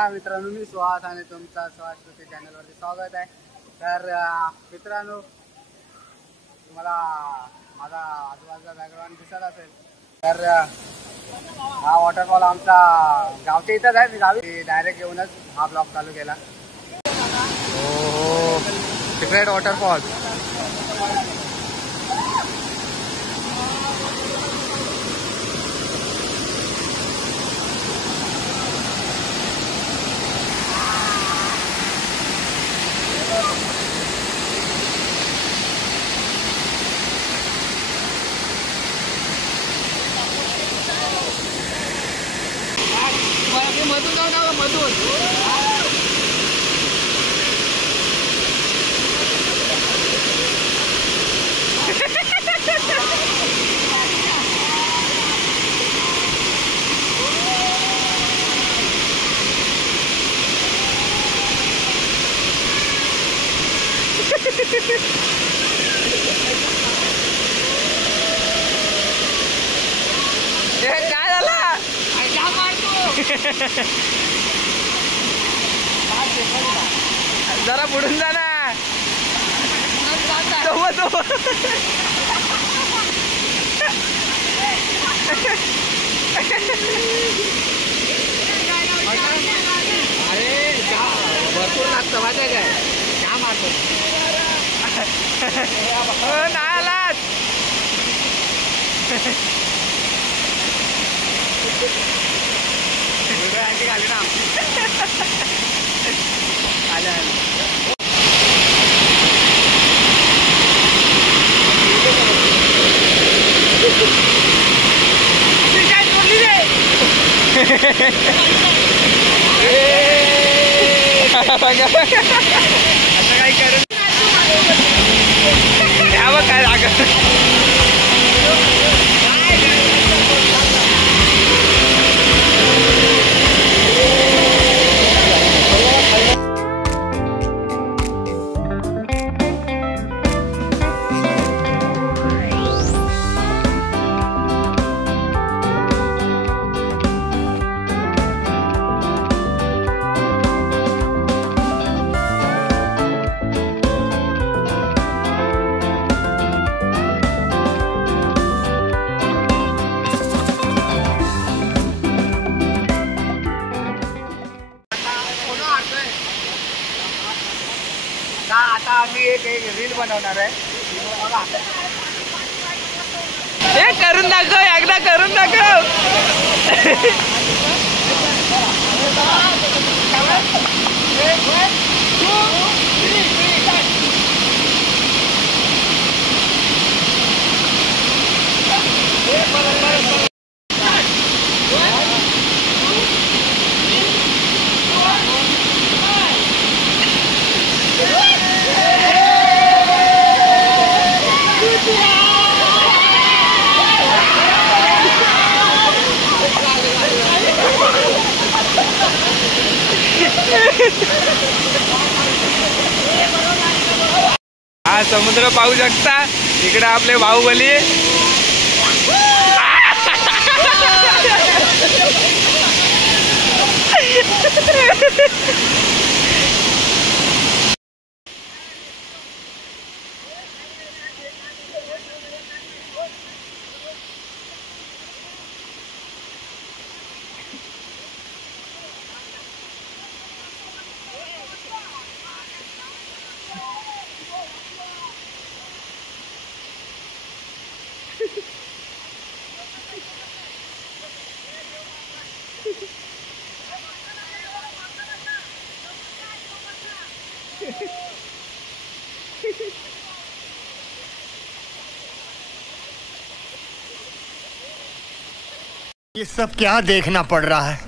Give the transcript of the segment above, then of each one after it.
नमस्कार मित्रांनो, मी सुहास आणि तुमचा सुहास कृती चॅनलवरती स्वागत आहे। तर मित्रांनो, तुम्हाला माझा आजूबाजूचा बॅकग्राऊंड दिसत असेल तर हा वॉटरफॉल आमचा गावच्या इथंच आहे। मी गावी डायरेक्ट येऊनच हा ब्लॉग चालू केला। हो, सिक्रेट वॉटरफॉल। मधून जाऊ नका, मधून काय झालं? जरा बुडून जा ना। अरे भरपूर लागतं माहिती आहे काय? क्या मारतो नाही आलात। घाली ना आले असं काही करून द्यावं काय लागत। आता आम्ही एक रील बनवणार आहे। हे करून दाखव, एकदा करून दाखव। हा समुद्र पाहू शकता, इकडे आपले बाहुबली। ये सब क्या देखना पड़ रहा है?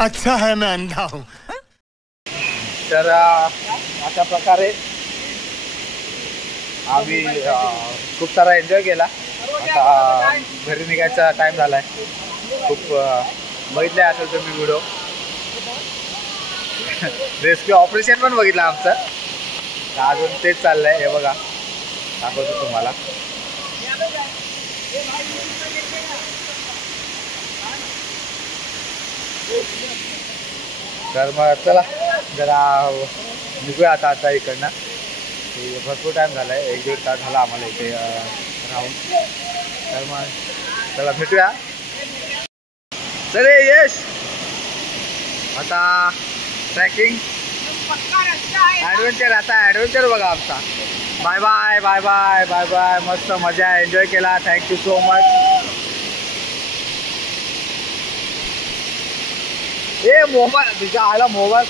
अच्छा है मैं अंधा हूँ। तर अशा प्रकारे आम्ही खूप सारा एन्जॉय केला। आता घरी निघायचा टाइम झालाय। खूप बघितले असेल तुम्ही व्हिडिओ। रेस्क्यू ऑपरेशन पण बघितलं आमचं। अजून तेच चाललंय, हे बघा दाखवतो तुम्हाला। तर मग चला जरा निघूया आता इकडनं. भरपूर टाईम झाला आहे, 1-1.5 तास झाला आम्हाला इथे राहून. तर मग चला भेटूया. चले यश आता ट्रॅकिंग ॲडव्हेंचर, आता ॲडव्हेंचर बघा आमचा. Bye bye bye bye bye bye. मस्त मजा एन्जॉय केला. Thank you so much. ए मोबाईल तुझ्या आला मोबाईल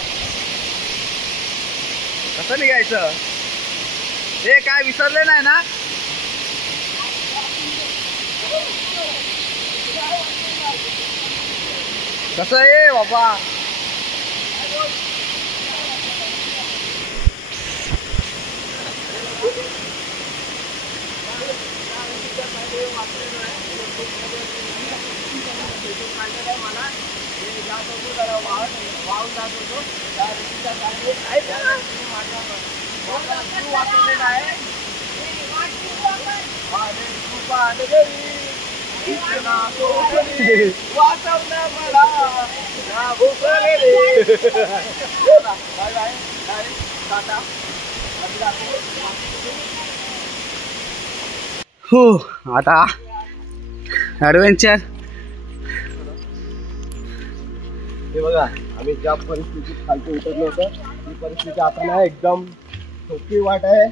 कसं निघायचं? हे काय विसरले नाही ना? कसं आहे बाबा? आता ॲडव्हेंचर हे बघा, आम्ही ज्या परिस्थितीत खालती उतरलो होतो ती परिस्थिती आता ना एकदम सोपी वाट आहे.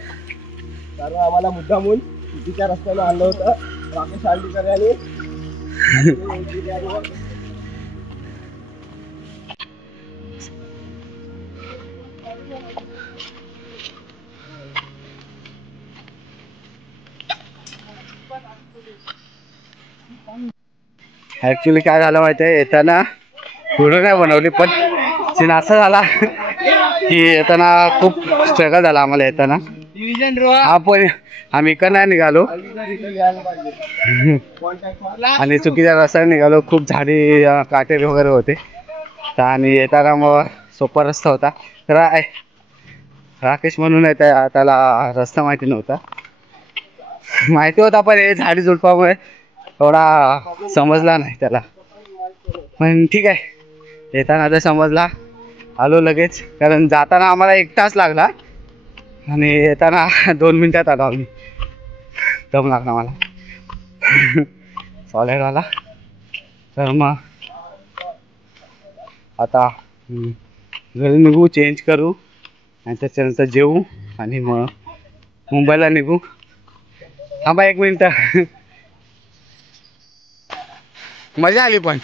कारण आम्हाला मुद्दामून चुकीच्या रस्त्याने आणलं होतं राकेश आंडीकर यांनी. ॲक्च्युली काय झालं माहिती आहे, येताना व्हिडिओ नाही बनवली पण सीन असा झाला की येताना खूप स्ट्रगल झाला आम्हाला येताना. हा पण आम्ही इकडं नाही निघालो आणि चुकीच्या रस्त्याने निघालो. खूप झाडी काटेरी वगैरे होते आणि येताना मग सोपा रस्ता होता. तर राकेश म्हणून आहे, त्याला रस्ता माहिती नव्हता. माहिती होता पण हे झाडी झुडपामुळे थोडा समजला नाही त्याला. पण ठीक आहे, येताना तर समजला. आलो लगेच, कारण जाताना आम्हाला 1 तास लागला आणि येताना 2 मिनिटात आलो आम्ही. दम लागला मला सॉलिडवाला. तर मग आता घरी निघू, चेंज करू आणि त्याच्यानंतर जेवू आणि मग मुंबईला निघू. थांबा 1 मिनिट. मजा आली पण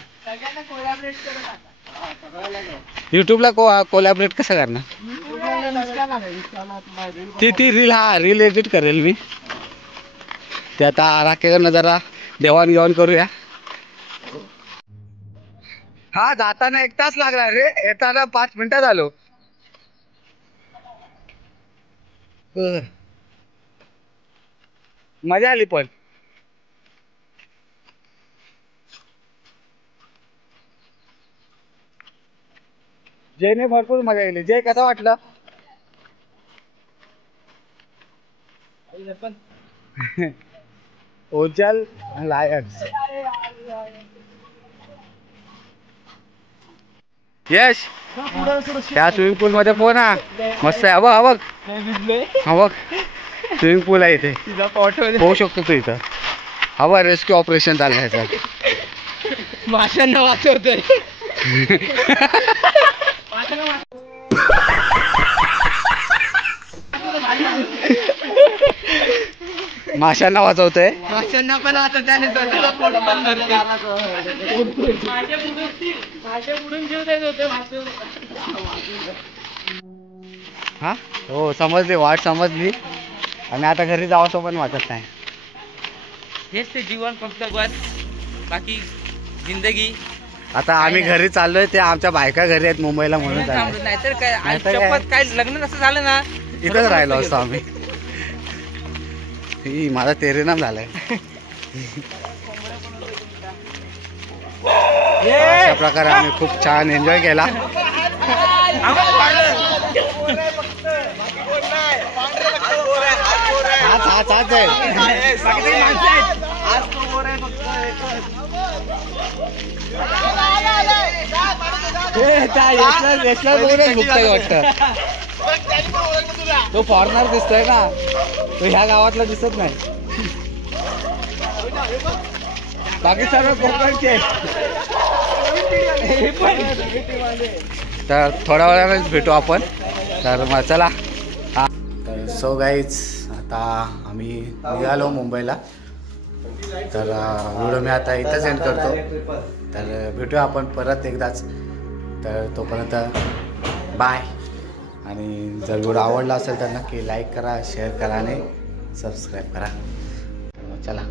यूट्यूबला कोलॅबरेट कसं करणार? ती रील एडिट करेल मी. ते आता राकेकडनं जरा देवाणघेवाण करूया. हा जाताना 1 तास लागला रे, येताना 5 मिनिटात आलो. मजा आली पण. जयने भरपूर मजा केली. जय कसं वाटलं? ओजल लायन्स. यश त्या स्विमिंग पूल मध्ये पोहा मस्त आहे. बघ स्विमिंग पूल आहे इथे, पोहू शकतो तू इथं. हवा रेस्क्यू ऑपरेशन चाललंय सर. माशांना वाचवतोय. माशांना वाचवतोय. माशांना पण आता त्याने स्वतःला पोट पण धरते. मासे बुडून जीव देत होते मासे. हा हो समजली, वाट समजली. आणि आता घरी जावंसं पण वाटत नाही. हेच ते जीवन फक्त बस, बाकी जिंदगी. आता आम्ही घरी चाललोय, ते आमच्या बायका घरी आहेत मुंबईला म्हणून. नाहीतर काय शपथ, काय लग्न नसं झालं ना इथंच राहिलो असतो आम्ही. माझा तेरेनाम झालाय. अशा प्रकारे आम्ही खूप छान एन्जॉय केला. तो फॉरेनर दिसतोय ना, तो ह्या गावातला दिसत नाही. बाकी सर्व कोकणचे. तर थोड्या वेळानेच भेटू आपण. तर मग चला. तर सो गाईज, आता आम्ही निघालो मुंबईला. तर व्हिडिओ मी आता इथंच एंड करतो. तर भेटूया आपण परत एकदाच. तर तोपर्यंत बाय. आणि जर व्हिडिओ आवडला असेल तर नक्की लाईक करा, शेअर करा आणि सबस्क्राईब करा. चला.